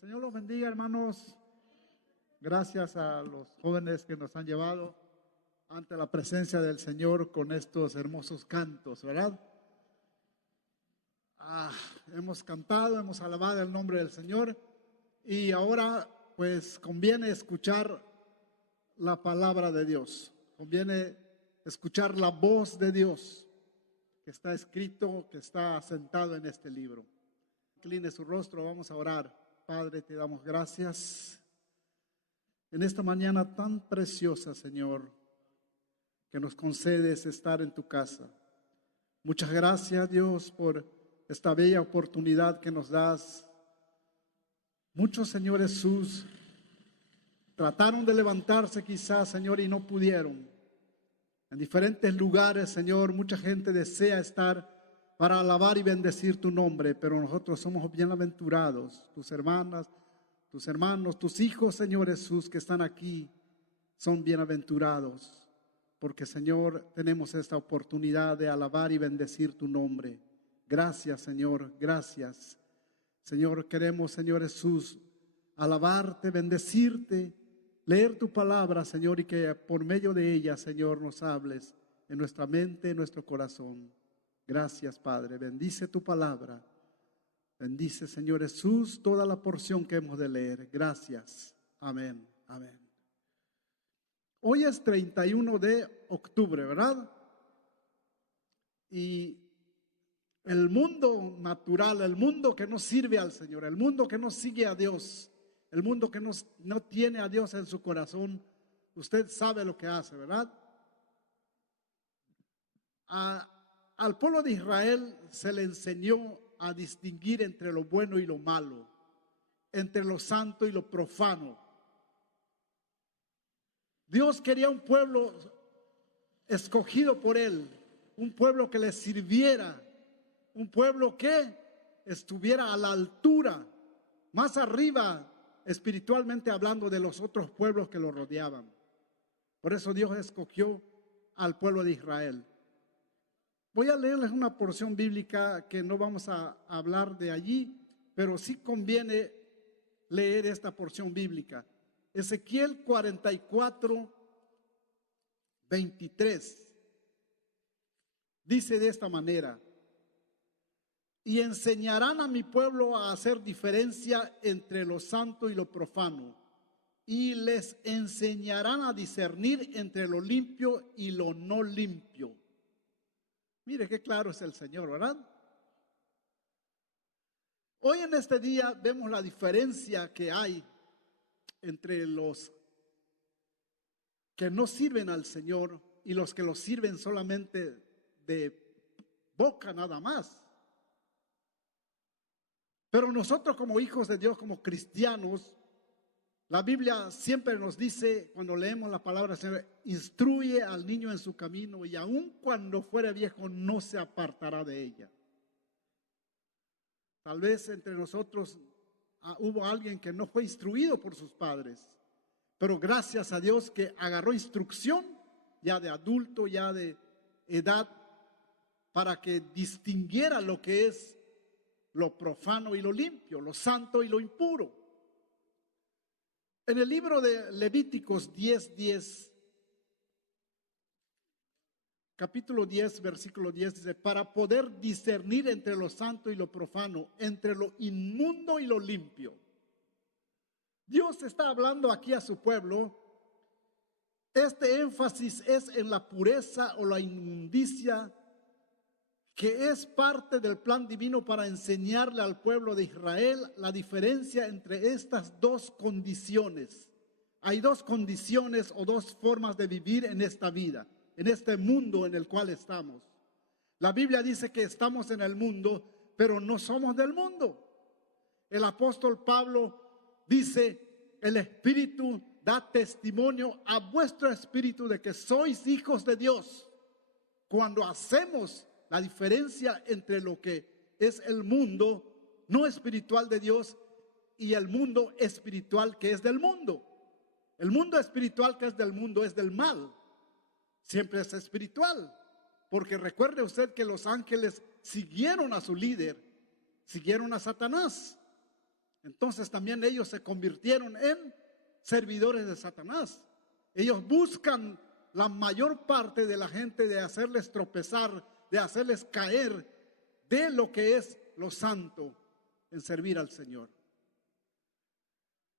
Señor los bendiga, hermanos. Gracias a los jóvenes que nos han llevado ante la presencia del Señor con estos hermosos cantos, ¿verdad? Hemos cantado, hemos alabado el nombre del Señor y ahora pues conviene escuchar la palabra de Dios. Conviene escuchar la voz de Dios que está escrito, que está sentado en este libro. Incline su rostro, vamos a orar. Padre, te damos gracias en esta mañana tan preciosa, Señor, que nos concedes estar en tu casa. Muchas gracias, Dios, por esta bella oportunidad que nos das. Muchos, Señor Jesús, trataron de levantarse quizás, Señor, y no pudieron. En diferentes lugares, Señor, mucha gente desea estar para alabar y bendecir tu nombre, pero nosotros somos bienaventurados. Tus hermanas, tus hermanos, tus hijos, Señor Jesús, que están aquí, son bienaventurados, porque, Señor, tenemos esta oportunidad de alabar y bendecir tu nombre. Gracias, Señor, gracias. Señor, queremos, Señor Jesús, alabarte, bendecirte, leer tu palabra, Señor, y que por medio de ella, Señor, nos hables en nuestra mente, en nuestro corazón. Gracias, Padre. Bendice tu palabra. Bendice, Señor Jesús, toda la porción que hemos de leer. Gracias. Amén. Amén. Hoy es 31 de octubre, ¿verdad? Y el mundo natural, el mundo que no sirve al Señor, el mundo que no sigue a Dios, el mundo que no tiene a Dios en su corazón, usted sabe lo que hace, ¿verdad? Al pueblo de Israel se le enseñó a distinguir entre lo bueno y lo malo, entre lo santo y lo profano. Dios quería un pueblo escogido por Él, un pueblo que le sirviera, un pueblo que estuviera a la altura, más arriba espiritualmente hablando de los otros pueblos que lo rodeaban. Por eso Dios escogió al pueblo de Israel. Voy a leerles una porción bíblica que no vamos a hablar de allí, pero sí conviene leer esta porción bíblica. Ezequiel 44, 23. Dice de esta manera: y enseñarán a mi pueblo a hacer diferencia entre lo santo y lo profano, y les enseñarán a discernir entre lo limpio y lo no limpio. Mire qué claro es el Señor, ¿verdad? Hoy en este día vemos la diferencia que hay entre los que no sirven al Señor y los que lo sirven solamente de boca nada más. Pero nosotros como hijos de Dios, como cristianos, la Biblia siempre nos dice, cuando leemos la palabra del Señor, instruye al niño en su camino y aun cuando fuere viejo no se apartará de ella. Tal vez entre nosotros hubo alguien que no fue instruido por sus padres, pero gracias a Dios que agarró instrucción ya de adulto, ya de edad, para que distinguiera lo que es lo profano y lo limpio, lo santo y lo impuro. En el libro de Levíticos 10:10, capítulo 10, versículo 10, dice: para poder discernir entre lo santo y lo profano, entre lo inmundo y lo limpio. Dios está hablando aquí a su pueblo. Este énfasis es en la pureza o la inmundicia, que es parte del plan divino para enseñarle al pueblo de Israel la diferencia entre estas dos condiciones. Hay dos condiciones o dos formas de vivir en esta vida, en este mundo en el cual estamos. La Biblia dice que estamos en el mundo, pero no somos del mundo. El apóstol Pablo dice: el Espíritu da testimonio a vuestro espíritu de que sois hijos de Dios. Cuando hacemos la diferencia entre lo que es el mundo no espiritual de Dios y el mundo espiritual que es del mundo. El mundo espiritual que es del mundo es del mal. Siempre es espiritual. Porque recuerde usted que los ángeles siguieron a su líder, siguieron a Satanás. Entonces también ellos se convirtieron en servidores de Satanás. Ellos buscan la mayor parte de la gente de hacerles tropezar, de hacerles caer de lo que es lo santo en servir al Señor.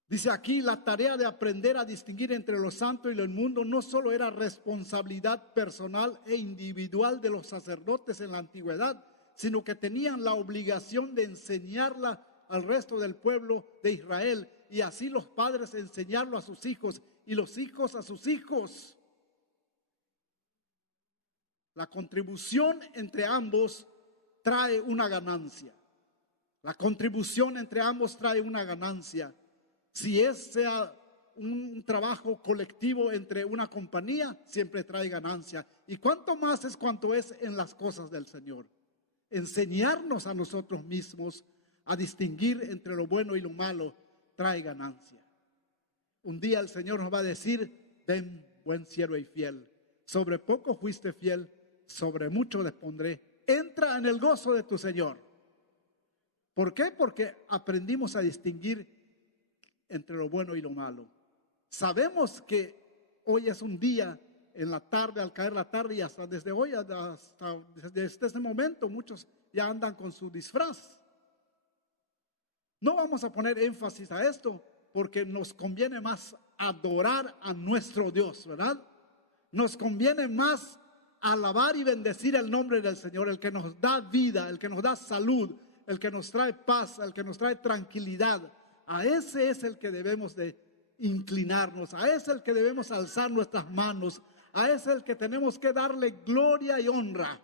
Dice aquí, la tarea de aprender a distinguir entre lo santo y lo inmundo no solo era responsabilidad personal e individual de los sacerdotes en la antigüedad, sino que tenían la obligación de enseñarla al resto del pueblo de Israel, y así los padres enseñarlo a sus hijos y los hijos a sus hijos. La contribución entre ambos trae una ganancia. La contribución entre ambos trae una ganancia. Si sea un trabajo colectivo entre una compañía, siempre trae ganancia. Y cuánto más es cuanto es en las cosas del Señor. Enseñarnos a nosotros mismos a distinguir entre lo bueno y lo malo trae ganancia. Un día el Señor nos va a decir: ven, buen siervo y fiel, sobre poco fuiste fiel, sobre mucho te pondré. Entra en el gozo de tu Señor. ¿Por qué? Porque aprendimos a distinguir entre lo bueno y lo malo. Sabemos que hoy es un día, en la tarde, al caer la tarde, y hasta desde hoy, desde ese momento, muchos ya andan con su disfraz. No vamos a poner énfasis a esto porque nos conviene más adorar a nuestro Dios, ¿verdad? Nos conviene más alabar y bendecir el nombre del Señor, el que nos da vida, el que nos da salud, el que nos trae paz, el que nos trae tranquilidad. A ese es el que debemos de inclinarnos, a ese es el que debemos alzar nuestras manos, a ese es el que tenemos que darle gloria y honra.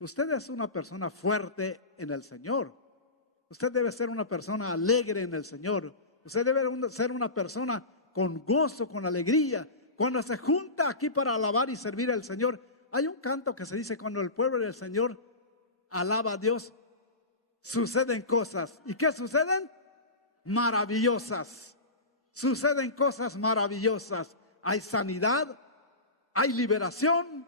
Usted es una persona fuerte en el Señor. Usted debe ser una persona alegre en el Señor. Usted debe ser una persona con gozo, con alegría. Cuando se junta aquí para alabar y servir al Señor, hay un canto que se dice: cuando el pueblo del Señor alaba a Dios, suceden cosas. ¿Y qué suceden? Maravillosas. Suceden cosas maravillosas. Hay sanidad, hay liberación,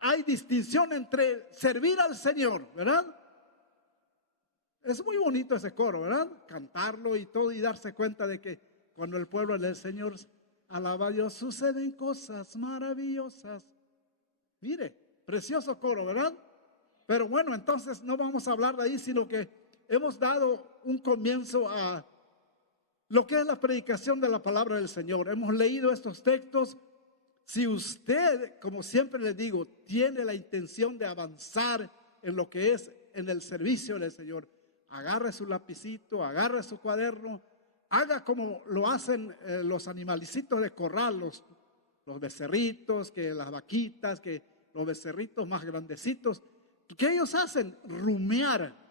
hay distinción entre servir al Señor, ¿verdad? Es muy bonito ese coro, ¿verdad? Cantarlo y todo, y darse cuenta de que cuando el pueblo del Señor alaba a Dios, suceden cosas maravillosas. Mire, precioso coro, ¿verdad? Pero bueno, entonces no vamos a hablar de ahí, sino que hemos dado un comienzo a lo que es la predicación de la palabra del Señor. Hemos leído estos textos. Si usted, como siempre le digo, tiene la intención de avanzar en lo que es en el servicio del Señor, agarre su lapicito, agarre su cuaderno, haga como lo hacen los animalicitos de corral, los becerritos, que las vaquitas, que los becerritos más grandecitos. ¿Qué ellos hacen? Rumiar.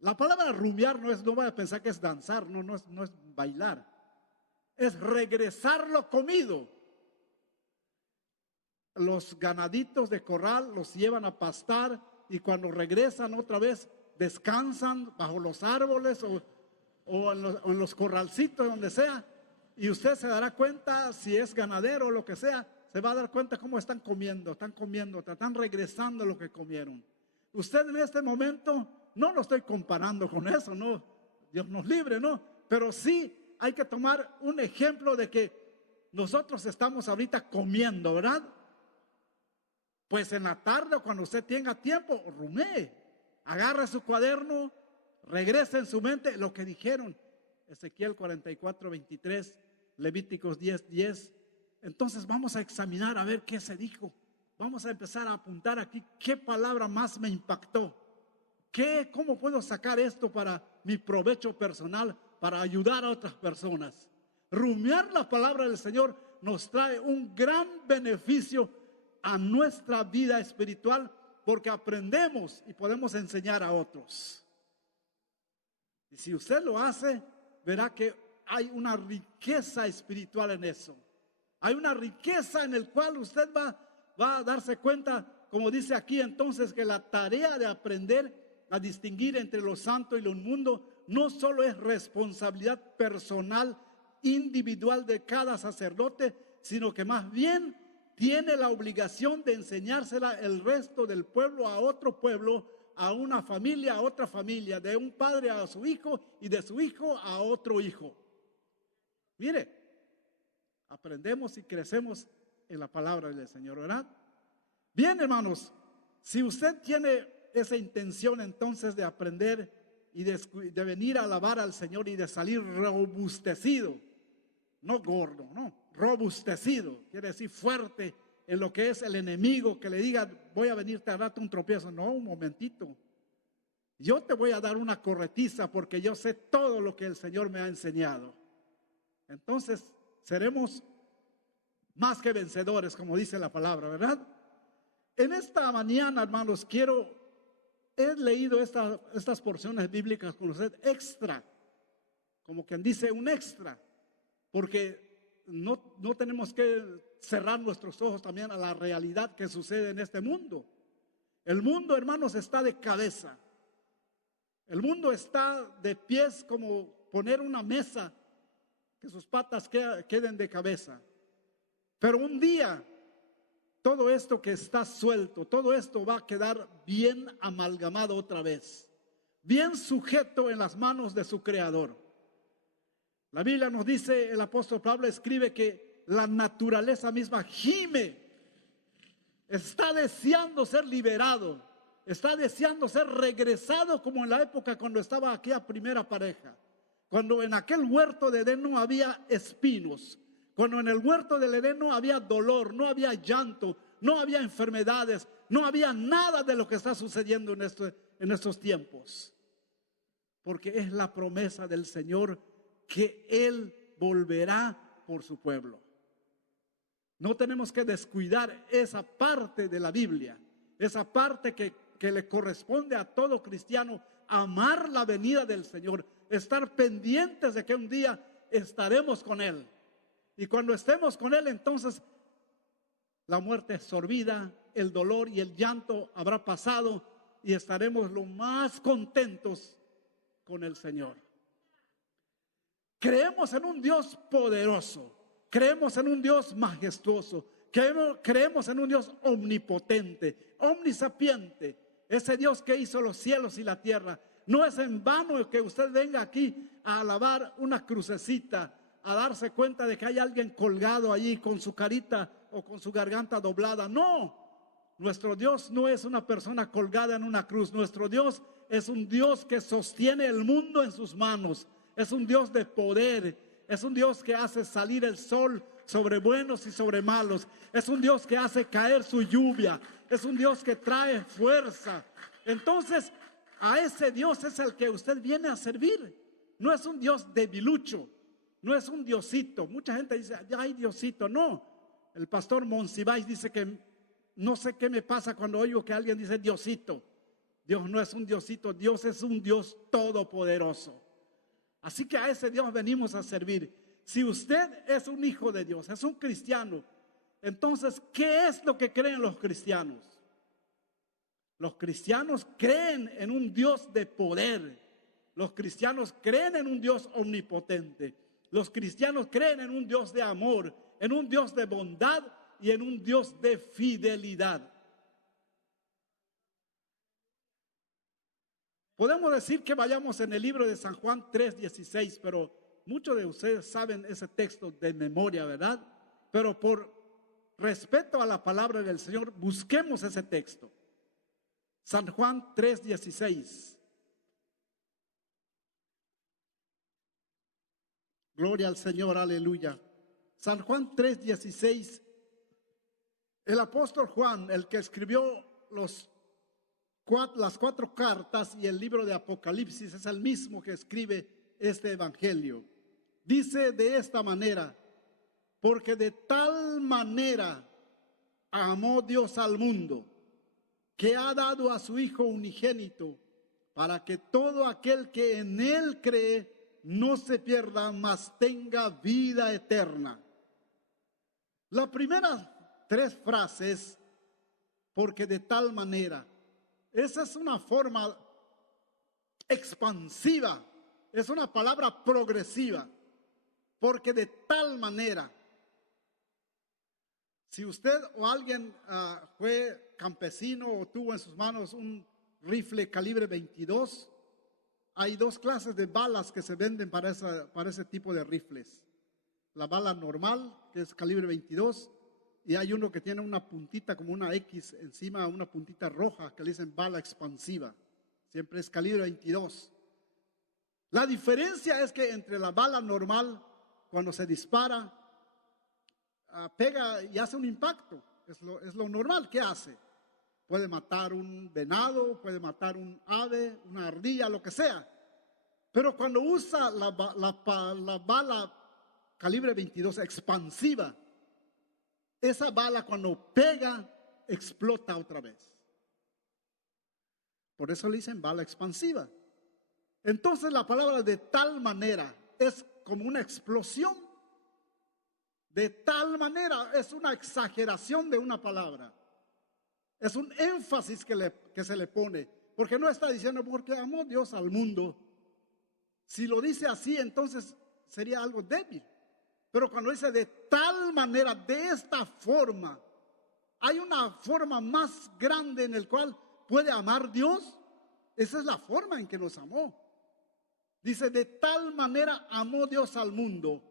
La palabra rumiar no vaya a pensar que es danzar, no es bailar. Es regresar lo comido. Los ganaditos de corral los llevan a pastar y cuando regresan otra vez descansan bajo los árboles o en los corralcitos, donde sea, y usted se dará cuenta, si es ganadero o lo que sea, se va a dar cuenta cómo están comiendo, están regresando lo que comieron. Usted en este momento, no lo estoy comparando con eso, no, Dios nos libre, no, pero sí hay que tomar un ejemplo de que nosotros estamos ahorita comiendo, ¿verdad? Pues en la tarde, cuando usted tenga tiempo, rumee, agarre su cuaderno, regrese en su mente lo que dijeron. Ezequiel 44:23, Levíticos 10:10. Entonces vamos a examinar a ver qué se dijo. Vamos a empezar a apuntar aquí qué palabra más me impactó. ¿Cómo puedo sacar esto para mi provecho personal, para ayudar a otras personas? Rumiar la palabra del Señor nos trae un gran beneficio a nuestra vida espiritual, porque aprendemos y podemos enseñar a otros. Y si usted lo hace, verá que hay una riqueza espiritual en eso. Hay una riqueza en el cual usted va a darse cuenta, como dice aquí entonces, que la tarea de aprender a distinguir entre lo santo y lo inmundo no solo es responsabilidad personal, individual de cada sacerdote, sino que más bien tiene la obligación de enseñársela el resto del pueblo a otro pueblo, a una familia, a otra familia, de un padre a su hijo y de su hijo a otro hijo. Mire, aprendemos y crecemos en la palabra del Señor, ¿verdad? Bien, hermanos, si usted tiene esa intención entonces de aprender y de venir a alabar al Señor y de salir robustecido, no gordo, no, robustecido, quiere decir fuerte en lo que es el enemigo, que le diga, voy a venirte a darte un tropiezo. No, un momentito, yo te voy a dar una corretiza porque yo sé todo lo que el Señor me ha enseñado. Entonces seremos más que vencedores, como dice la palabra, ¿verdad? En esta mañana, hermanos, he leído estas porciones bíblicas con usted extra, como quien dice un extra, porque no tenemos que cerrar nuestros ojos también a la realidad que sucede en este mundo. El mundo, hermanos, está de cabeza. El mundo está de pies como poner una mesa, que sus patas queden de cabeza. Pero un día, todo esto que está suelto, todo esto va a quedar bien amalgamado otra vez, bien sujeto en las manos de su Creador. La Biblia nos dice, el apóstol Pablo escribe que la naturaleza misma gime, está deseando ser liberado, está deseando ser regresado como en la época cuando estaba aquella primera pareja, cuando en aquel huerto de Edén no había espinos, cuando en el huerto del Edén no había dolor, no había llanto, no había enfermedades, no había nada de lo que está sucediendo en estos tiempos, porque es la promesa del Señor que Él volverá por su pueblo. No tenemos que descuidar esa parte de la Biblia, esa parte que le corresponde a todo cristiano, amar la venida del Señor, estar pendientes de que un día estaremos con Él. Y cuando estemos con Él, entonces la muerte sorbida, el dolor y el llanto habrá pasado y estaremos lo más contentos con el Señor. Creemos en un Dios poderoso, creemos en un Dios majestuoso, creemos en un Dios omnipotente, omnisapiente, ese Dios que hizo los cielos y la tierra. No es en vano que usted venga aquí a alabar una crucecita, a darse cuenta de que hay alguien colgado allí con su carita o con su garganta doblada. No, nuestro Dios no es una persona colgada en una cruz. Nuestro Dios es un Dios que sostiene el mundo en sus manos. Es un Dios de poder, es un Dios que hace salir el sol sobre buenos y sobre malos. Es un Dios que hace caer su lluvia, es un Dios que trae fuerza. Entonces, a ese Dios es el que usted viene a servir. No es un Dios debilucho, no es un Diosito. Mucha gente dice, ay, Diosito. No, el pastor Monsiváis dice que no sé qué me pasa cuando oigo que alguien dice Diosito. Dios no es un Diosito, Dios es un Dios todopoderoso. Así que a ese Dios venimos a servir. Si usted es un hijo de Dios, es un cristiano, entonces, ¿qué es lo que creen los cristianos? Los cristianos creen en un Dios de poder. Los cristianos creen en un Dios omnipotente. Los cristianos creen en un Dios de amor, en un Dios de bondad y en un Dios de fidelidad. Podemos decir que vayamos en el libro de San Juan 3:16, pero muchos de ustedes saben ese texto de memoria, ¿verdad? Pero por respeto a la palabra del Señor, busquemos ese texto. San Juan 3:16. Gloria al Señor, aleluya. San Juan 3:16. El apóstol Juan, el que escribió las 4 cartas y el libro de Apocalipsis, es el mismo que escribe este evangelio. Dice de esta manera: porque de tal manera amó Dios al mundo, que ha dado a su Hijo unigénito, para que todo aquel que en Él cree no se pierda, mas tenga vida eterna. Las primeras 3 frases, porque de tal manera, esa es una forma expansiva, es una palabra progresiva, porque de tal manera. Si usted o alguien fue campesino o tuvo en sus manos un rifle calibre 22. Hay dos clases de balas que se venden para ese tipo de rifles. La bala normal, que es calibre 22, y hay uno que tiene una puntita como una X encima, una puntita roja, que le dicen bala expansiva. Siempre es calibre 22. La diferencia es que entre la bala normal, cuando se dispara, pega y hace un impacto. Es lo normal que hace. Puede matar un venado, puede matar un ave, una ardilla, lo que sea. Pero cuando usa la bala calibre 22 expansiva, esa bala cuando pega, explota otra vez. Por eso le dicen bala expansiva. Entonces la palabra de tal manera es como una explosión. De tal manera es una exageración de una palabra. Es un énfasis que se le pone. Porque no está diciendo porque amó Dios al mundo. Si lo dice así, entonces sería algo débil. Pero cuando dice de tal manera, de esta forma, hay una forma más grande en la cual puede amar Dios. Esa es la forma en que nos amó. Dice, de tal manera amó Dios al mundo,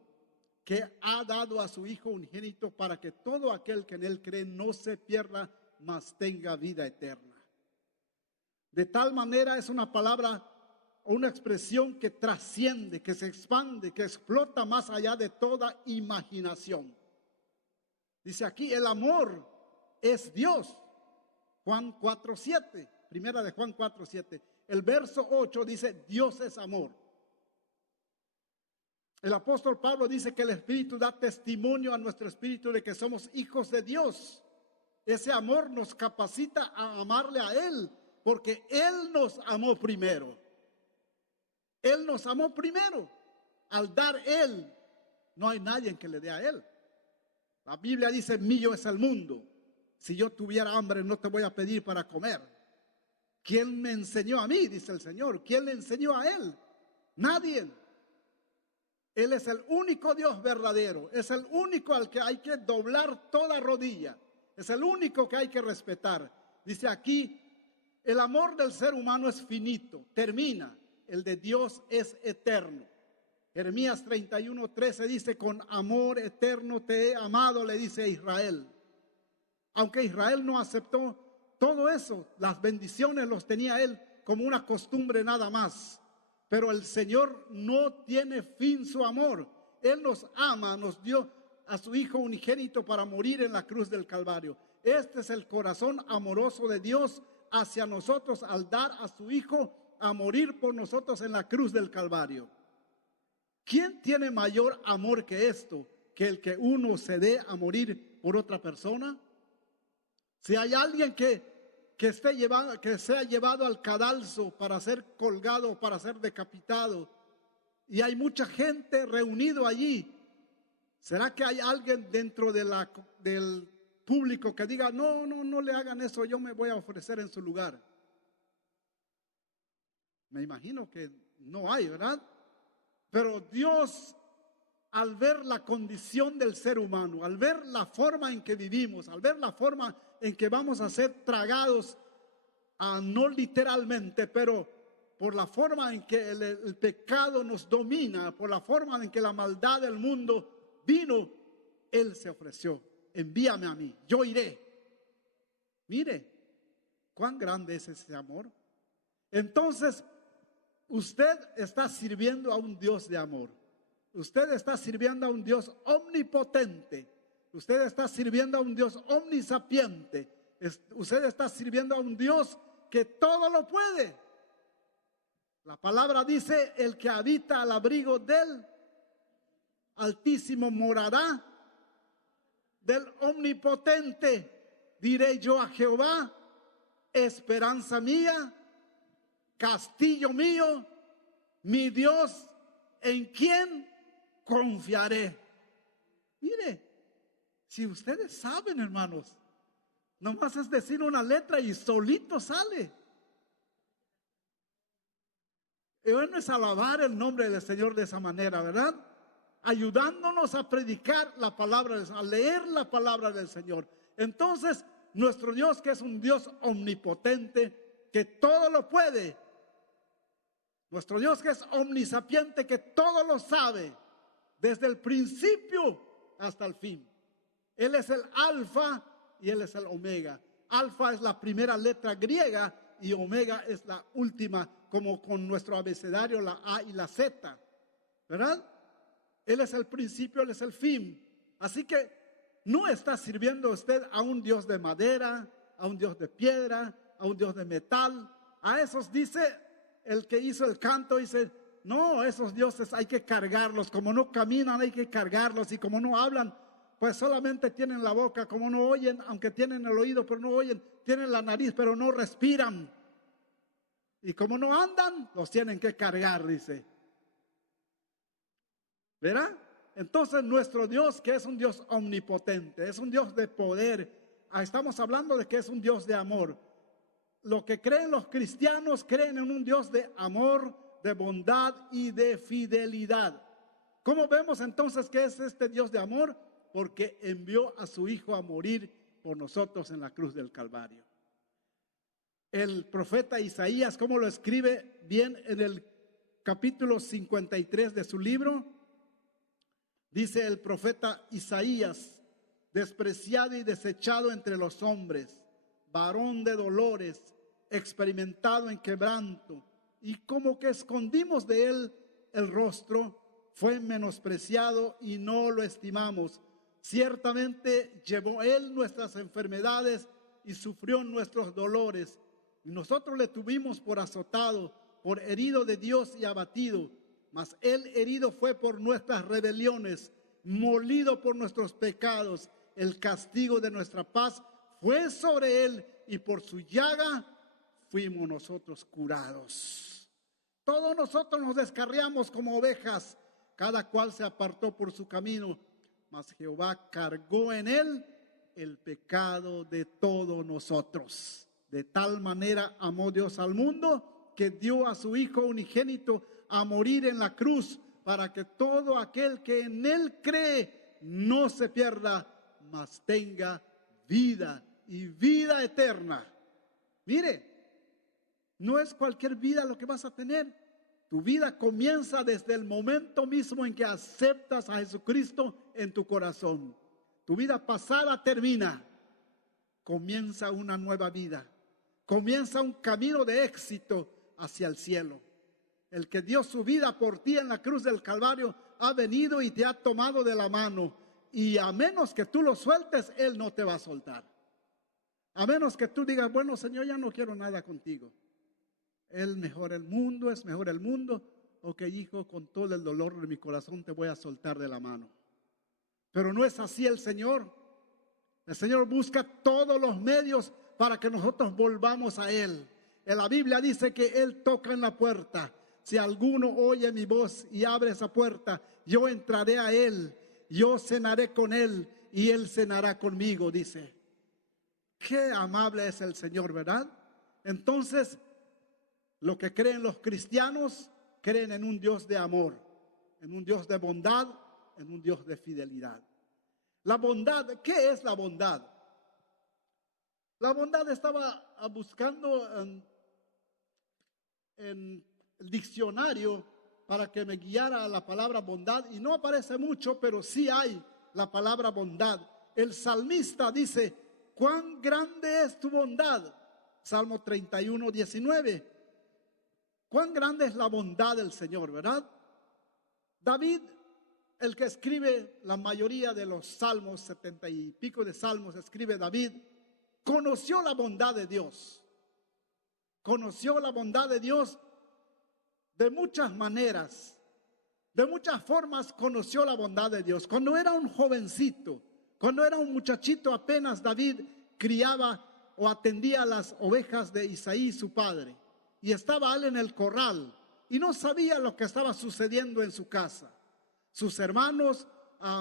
que ha dado a su Hijo unigénito para que todo aquel que en él cree no se pierda, mas tenga vida eterna. De tal manera es una palabra o una expresión que trasciende, que se expande, que explota más allá de toda imaginación. Dice aquí, el amor es Dios. Juan 4:7, primera de Juan 4:7. El verso 8 dice, Dios es amor. El apóstol Pablo dice que el Espíritu da testimonio a nuestro espíritu de que somos hijos de Dios. Ese amor nos capacita a amarle a Él, porque Él nos amó primero. Él nos amó primero. Al dar Él, no hay nadie que le dé a Él. La Biblia dice, mío es el mundo. Si yo tuviera hambre, no te voy a pedir para comer. ¿Quién me enseñó a mí? Dice el Señor. ¿Quién le enseñó a Él? Nadie. Él es el único Dios verdadero. Es el único al que hay que doblar toda rodilla. Es el único que hay que respetar. Dice aquí, el amor del ser humano es finito, termina. El de Dios es eterno. Jeremías 31:13 dice, con amor eterno te he amado, le dice a Israel. Aunque Israel no aceptó todo eso, las bendiciones los tenía él como una costumbre nada más. Pero el Señor no tiene fin su amor. Él nos ama, nos dio a su Hijo unigénito para morir en la cruz del Calvario. Este es el corazón amoroso de Dios hacia nosotros al dar a su Hijo a morir por nosotros en la cruz del Calvario. ¿Quién tiene mayor amor que esto? Que el que uno se dé a morir por otra persona. Si hay alguien que sea llevado al cadalso para ser colgado, para ser decapitado, y hay mucha gente reunido allí, ¿será que hay alguien dentro del público que diga, no le hagan eso, yo me voy a ofrecer en su lugar? Me imagino que no hay, ¿verdad? Pero Dios, al ver la condición del ser humano, al ver la forma en que vivimos, al ver la forma en que vamos a ser tragados, no literalmente, pero por la forma en que el pecado nos domina, por la forma en que la maldad del mundo vino, Él se ofreció, envíame a mí, yo iré. Mire, cuán grande es ese amor. Entonces, usted está sirviendo a un Dios de amor. Usted está sirviendo a un Dios omnipotente. Usted está sirviendo a un Dios omnisapiente. Usted está sirviendo a un Dios que todo lo puede. La palabra dice, el que habita al abrigo del Altísimo morará del Omnipotente. Diré yo a Jehová, esperanza mía, castillo mío, mi Dios, en quien confiaré. Mire, si ustedes saben, hermanos, nomás es decir una letra y solito sale. Y bueno, es alabar el nombre del Señor de esa manera, ¿verdad? Ayudándonos a predicar la palabra, a leer la palabra del Señor. Entonces, nuestro Dios, que es un Dios omnipotente, que todo lo puede. Nuestro Dios que es omnisapiente, que todo lo sabe, desde el principio hasta el fin. Él es el alfa y Él es el omega. Alfa es la primera letra griega y omega es la última, como con nuestro abecedario, la A y la Z, ¿verdad? Él es el principio, Él es el fin. Así que no está sirviendo usted a un Dios de madera, a un Dios de piedra, a un Dios de metal. A esos dice el que hizo el canto, dice, no, esos dioses hay que cargarlos, como no caminan hay que cargarlos, y como no hablan, pues solamente tienen la boca, como no oyen, aunque tienen el oído pero no oyen, tienen la nariz pero no respiran, y como no andan, los tienen que cargar, dice. ¿Verá? Entonces nuestro Dios, que es un Dios omnipotente, es un Dios de poder, estamos hablando de que es un Dios de amor. Lo que creen los cristianos, creen en un Dios de amor, de bondad y de fidelidad. ¿Cómo vemos entonces que es este Dios de amor? Porque envió a su Hijo a morir por nosotros en la cruz del Calvario. El profeta Isaías, ¿cómo lo escribe bien en el capítulo 53 de su libro? Dice el profeta Isaías, despreciado y desechado entre los hombres, varón de dolores, experimentado en quebranto, y como que escondimos de él el rostro, fue menospreciado y no lo estimamos. Ciertamente llevó él nuestras enfermedades y sufrió nuestros dolores. Nosotros le tuvimos por azotado, por herido de Dios y abatido. Mas él herido fue por nuestras rebeliones, molido por nuestros pecados. El castigo de nuestra paz fue sobre él, y por su llaga fuimos nosotros curados. Todos nosotros nos descarriamos como ovejas, cada cual se apartó por su camino, mas Jehová cargó en él el pecado de todos nosotros. De tal manera amó Dios al mundo, que dio a su Hijo unigénito a morir en la cruz, para que todo aquel que en él cree no se pierda, mas tenga vida y vida eterna. Mire, no es cualquier vida lo que vas a tener. Tu vida comienza desde el momento mismo en que aceptas a Jesucristo en tu corazón. Tu vida pasada termina, comienza una nueva vida, comienza un camino de éxito hacia el cielo. El que dio su vida por ti en la cruz del Calvario ha venido y te ha tomado de la mano, y a menos que tú lo sueltes, Él no te va a soltar. A menos que tú digas, bueno, Señor, ya no quiero nada contigo. Es mejor el mundo. Ok, hijo, con todo el dolor de mi corazón te voy a soltar de la mano. Pero no es así el Señor. El Señor busca todos los medios para que nosotros volvamos a Él. En la Biblia dice que Él toca en la puerta. Si alguno oye mi voz y abre esa puerta, yo entraré a Él, yo cenaré con Él y Él cenará conmigo, dice. Qué amable es el Señor, ¿verdad? Entonces, lo que creen los cristianos, creen en un Dios de amor, en un Dios de bondad, en un Dios de fidelidad. La bondad, ¿qué es la bondad? La bondad estaba buscando en el diccionario para que me guiara a la palabra bondad, y no aparece mucho, pero sí hay la palabra bondad. El salmista dice, cuán grande es tu bondad. Salmo 31, 19. Cuán grande es la bondad del Señor, ¿verdad? David, el que escribe la mayoría de los salmos, 70 y pico de salmos, escribe David, conoció la bondad de Dios. Conoció la bondad de Dios de muchas maneras, de muchas formas conoció la bondad de Dios. Cuando era un jovencito, cuando era un muchachito apenas, David criaba o atendía a las ovejas de Isaí, su padre, y estaba él en el corral y no sabía lo que estaba sucediendo en su casa. Sus hermanos,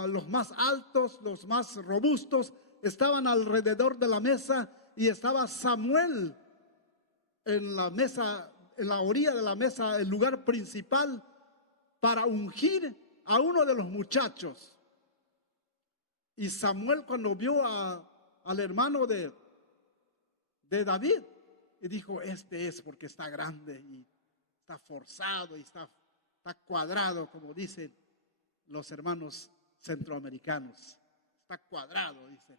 los más altos, los más robustos, estaban alrededor de la mesa, y estaba Samuel en la mesa, en la orilla de la mesa, el lugar principal, para ungir a uno de los muchachos. Y Samuel, cuando vio al hermano de David, y dijo, este es porque está grande y está forzado y está cuadrado, como dicen los hermanos centroamericanos. Está cuadrado, dicen.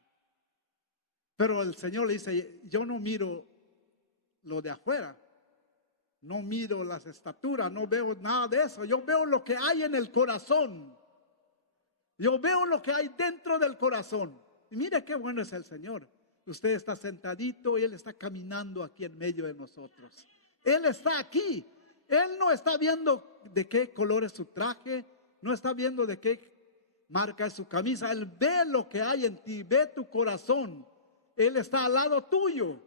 Pero el Señor le dice, yo no miro lo de afuera, no miro las estaturas, no veo nada de eso. Yo veo lo que hay en el corazón. Yo veo lo que hay dentro del corazón. Y mire qué bueno es el Señor. Usted está sentadito y Él está caminando aquí en medio de nosotros. Él está aquí. Él no está viendo de qué color es su traje, no está viendo de qué marca es su camisa. Él ve lo que hay en ti, ve tu corazón. Él está al lado tuyo.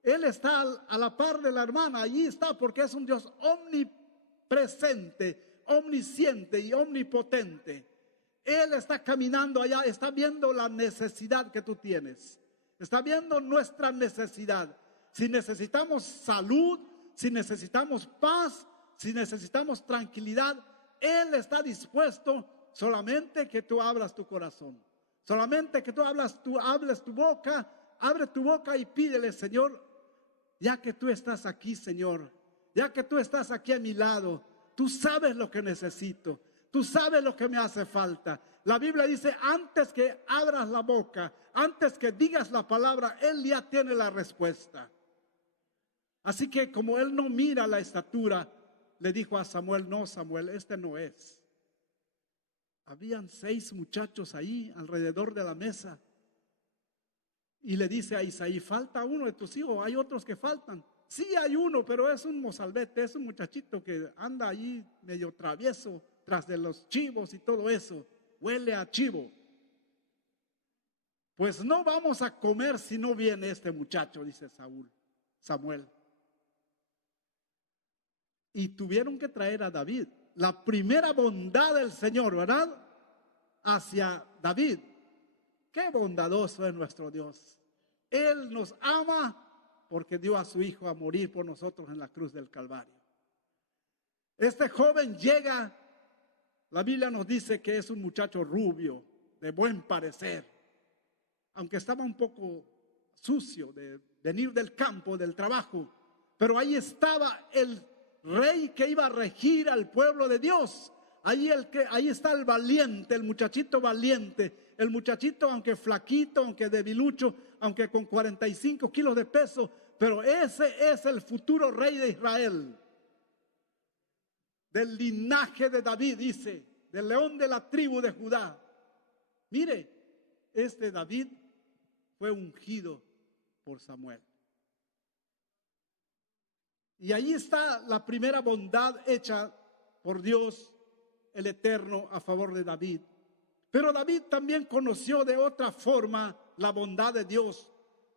Él está a la par de la hermana. Allí está porque es un Dios omnipresente, omnisciente y omnipotente. Él está caminando allá, está viendo la necesidad que tú tienes. Está viendo nuestra necesidad. Si necesitamos salud, si necesitamos paz, si necesitamos tranquilidad, Él está dispuesto. Solamente que tú abras tu corazón. Solamente que tú hables tu boca. Abre tu boca y pídele, Señor, ya que tú estás aquí, Señor, ya que tú estás aquí a mi lado, tú sabes lo que necesito, tú sabes lo que me hace falta. La Biblia dice, antes que abras la boca, antes que digas la palabra, Él ya tiene la respuesta. Así que como Él no mira la estatura, le dijo a Samuel, no, Samuel, este no es. Habían 6 muchachos ahí alrededor de la mesa. Y le dice a Isaí, falta uno de tus hijos, hay otros que faltan. Sí hay uno, pero es un mozalbete, es un muchachito que anda ahí medio travieso tras de los chivos y todo eso. Huele a chivo. Pues no vamos a comer si no viene este muchacho, dice Samuel. Y tuvieron que traer a David. La primera bondad del Señor, ¿verdad? Hacia David. Qué bondadoso es nuestro Dios. Él nos ama porque dio a su hijo a morir por nosotros en la cruz del Calvario. Este joven llega, la Biblia nos dice que es un muchacho rubio, de buen parecer, aunque estaba un poco sucio de venir del campo, del trabajo, pero ahí estaba el rey que iba a regir al pueblo de Dios. Ahí está el valiente, el muchachito valiente, el muchachito aunque flaquito, aunque debilucho, aunque con 45 kilos de peso, pero ese es el futuro rey de Israel. Del linaje de David, dice, del león de la tribu de Judá. Mire, este David fue ungido por Samuel. Y ahí está la primera bondad hecha por Dios el Eterno a favor de David. Pero David también conoció de otra forma la bondad de Dios.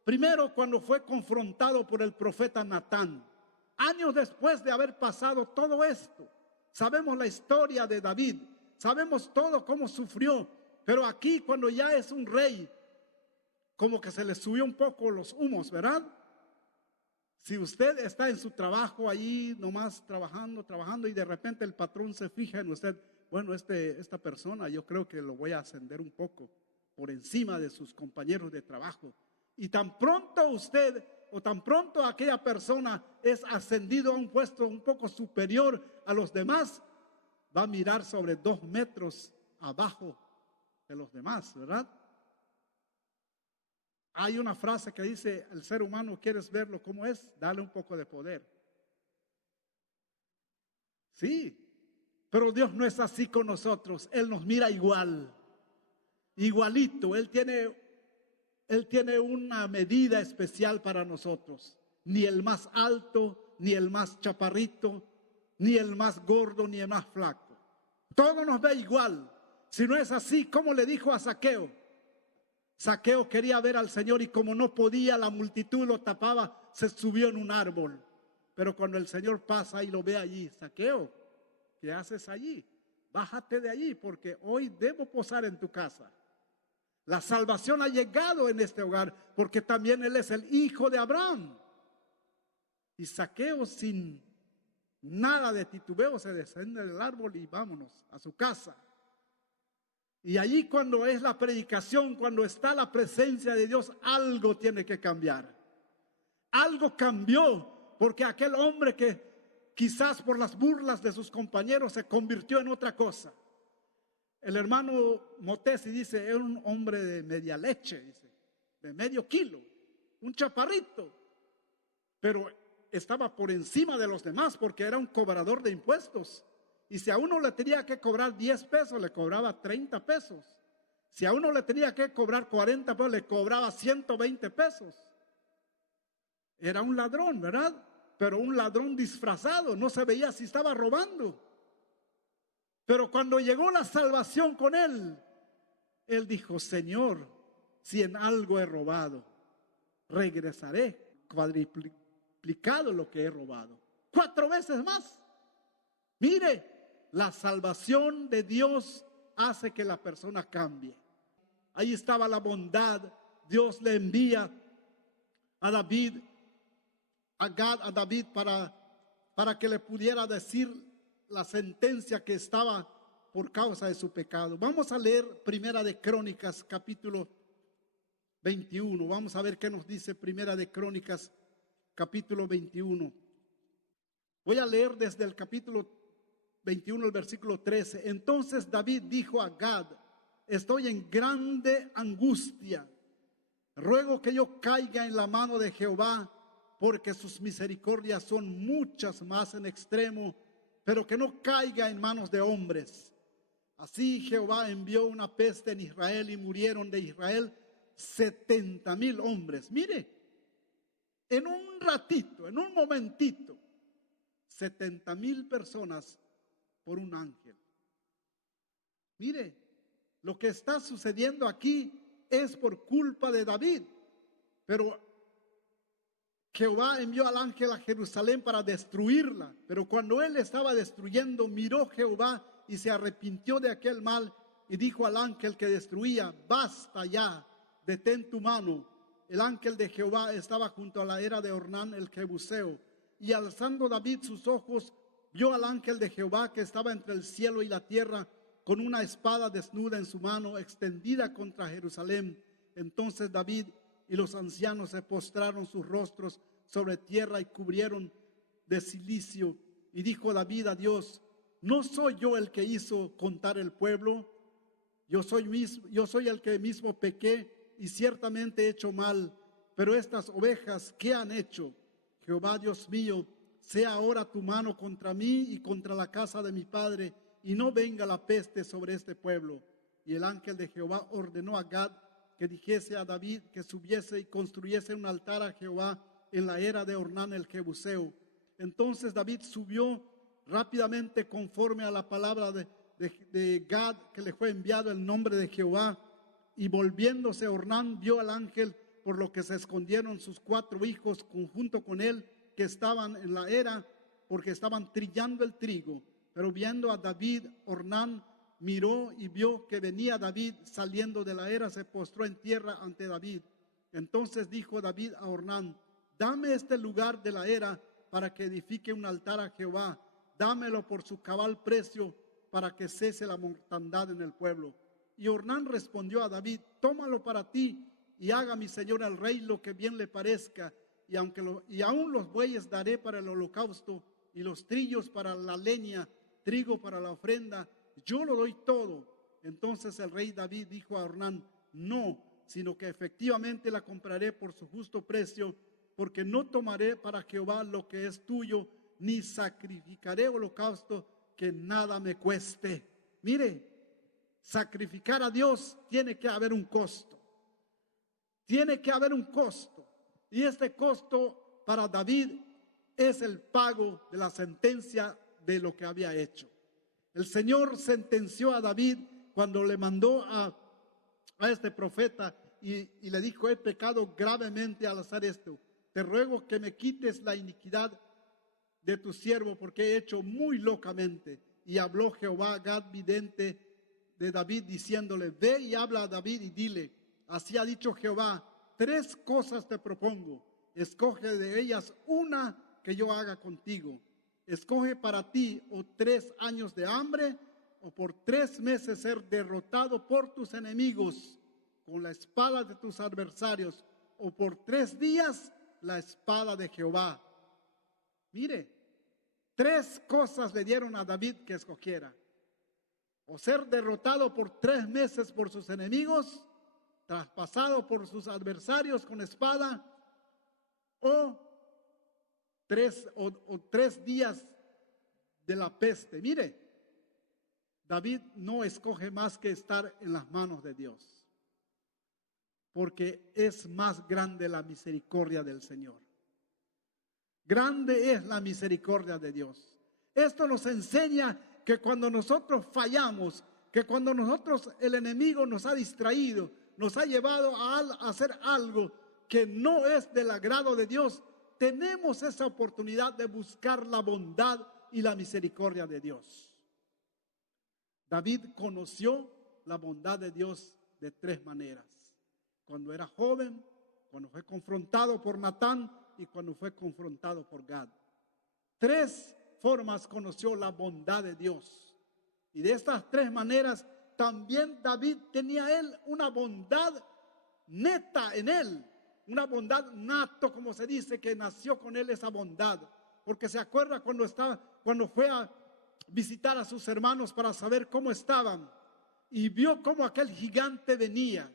Primero, cuando fue confrontado por el profeta Natán. Años después de haber pasado todo esto. Sabemos la historia de David. Sabemos todo cómo sufrió. Pero aquí, cuando ya es un rey, como que se le subió un poco los humos, ¿verdad? Si usted está en su trabajo ahí, nomás trabajando y de repente el patrón se fija en usted, bueno, esta persona yo creo que lo voy a ascender un poco por encima de sus compañeros de trabajo. Y tan pronto usted o tan pronto aquella persona es ascendido a un puesto un poco superior a los demás, va a mirar sobre 2 metros abajo de los demás, ¿verdad? Hay una frase que dice, el ser humano, ¿quieres verlo como es? Dale un poco de poder. Sí, pero Dios no es así con nosotros. Él nos mira igual, igualito. Él tiene una medida especial para nosotros. Ni el más alto, ni el más chaparrito, ni el más gordo, ni el más flaco. Todo nos ve igual. Si no es así, ¿cómo le dijo a Zaqueo? Zaqueo quería ver al Señor y como no podía, la multitud lo tapaba, se subió en un árbol. Pero cuando el Señor pasa y lo ve allí, Zaqueo, ¿qué haces allí? Bájate de allí porque hoy debo posar en tu casa. La salvación ha llegado en este hogar porque también él es el hijo de Abraham. Y Zaqueo, sin nada de titubeo, se desciende del árbol y vámonos a su casa. Y allí, cuando es la predicación, cuando está la presencia de Dios, algo tiene que cambiar. Algo cambió, porque aquel hombre que quizás por las burlas de sus compañeros se convirtió en otra cosa. El hermano Motesi dice, era un hombre de media leche, dice, de medio kilo, un chaparrito, pero estaba por encima de los demás porque era un cobrador de impuestos. Y si a uno le tenía que cobrar 10 pesos, le cobraba 30 pesos. Si a uno le tenía que cobrar 40 pesos, le cobraba 120 pesos. Era un ladrón, ¿verdad? Pero un ladrón disfrazado, no se veía si estaba robando. Pero cuando llegó la salvación con él, él dijo, Señor, si en algo he robado, regresaré cuadriplicado lo que he robado. 4 veces más. Mire, la salvación de Dios hace que la persona cambie. Ahí estaba la bondad. Dios le envía a David, a David para que le pudiera decir la sentencia que estaba por causa de su pecado. Vamos a leer Primera de Crónicas, capítulo 21. Vamos a ver qué nos dice Primera de Crónicas, capítulo 21. Voy a leer desde el capítulo 21, el versículo 13. Entonces David dijo a Gad, estoy en grande angustia. Ruego que yo caiga en la mano de Jehová, porque sus misericordias son muchas más en extremo, pero que no caiga en manos de hombres. Así Jehová envió una peste en Israel y murieron de Israel 70,000 hombres. Mire, en un ratito, en un momentito, 70,000 personas por un ángel. Mire, lo que está sucediendo aquí es por culpa de David, pero Jehová envió al ángel a Jerusalén para destruirla, pero cuando él estaba destruyendo, miró Jehová y se arrepintió de aquel mal y dijo al ángel que destruía, basta ya, detén tu mano. El ángel de Jehová estaba junto a la era de Ornán el Jebuseo, y alzando David sus ojos, vio al ángel de Jehová que estaba entre el cielo y la tierra, con una espada desnuda en su mano, extendida contra Jerusalén. Entonces David y los ancianos se postraron sus rostros sobre tierra y cubrieron de cilicio. Y dijo David a Dios, ¿no soy yo el que hizo contar el pueblo? Yo soy el que mismo pequé y ciertamente he hecho mal. Pero estas ovejas, ¿qué han hecho? Jehová Dios mío, sea ahora tu mano contra mí y contra la casa de mi padre, y no venga la peste sobre este pueblo. Y el ángel de Jehová ordenó a Gad que dijese a David que subiese y construyese un altar a Jehová en la era de Ornán el Jebuseo. Entonces David subió rápidamente conforme a la palabra de Gad que le fue enviado el nombre de Jehová, y volviéndose Ornán vio al ángel, por lo que se escondieron sus 4 hijos junto con él que estaban en la era, porque estaban trillando el trigo. Pero viendo a David, Ornán miró y vio que venía David saliendo de la era, se postró en tierra ante David. Entonces dijo David a Ornán, dame este lugar de la era para que edifique un altar a Jehová, dámelo por su cabal precio para que cese la mortandad en el pueblo. Y Ornán respondió a David, tómalo para ti y haga mi señor el rey lo que bien le parezca, y aún los bueyes daré para el holocausto y los trillos para la leña, trigo para la ofrenda, yo lo doy todo. Entonces el rey David dijo a Ornán, no, sino que efectivamente la compraré por su justo precio, porque no tomaré para Jehová lo que es tuyo, ni sacrificaré holocausto que nada me cueste. Mire, sacrificar a Dios tiene que haber un costo. Tiene que haber un costo. Y este costo para David es el pago de la sentencia de lo que había hecho. El Señor sentenció a David cuando le mandó a este profeta y le dijo, he pecado gravemente al hacer esto. Te ruego que me quites la iniquidad de tu siervo, porque he hecho muy locamente. Y habló Jehová a Gad, vidente de David, diciéndole, ve y habla a David y dile, así ha dicho Jehová, 3 cosas te propongo, escoge de ellas una que yo haga contigo. Escoge para ti o 3 años de hambre, o por 3 meses ser derrotado por tus enemigos con la espada de tus adversarios, o por 3 días la espada de Jehová. Mire, 3 cosas le dieron a David que escogiera: o ser derrotado por 3 meses por sus enemigos, traspasado por sus adversarios con espada, o 3 días de la peste. Mire, David no escoge más que estar en las manos de Dios, porque es más grande la misericordia del Señor. Grande es la misericordia de Dios. Esto nos enseña que cuando nosotros fallamos, que cuando nosotros, el enemigo nos ha distraído, nos ha llevado a hacer algo que no es del agrado de Dios, tenemos esa oportunidad de buscar la bondad y la misericordia de Dios. David conoció la bondad de Dios de 3 maneras: cuando era joven, cuando fue confrontado por Natán y cuando fue confrontado por Gad. 3 formas conoció la bondad de Dios. Y de estas 3 maneras también David tenía él una bondad neta en él, una bondad nato, como se dice, que nació con él esa bondad. Porque se acuerda cuando fue a visitar a sus hermanos para saber cómo estaban, y vio cómo aquel gigante venía,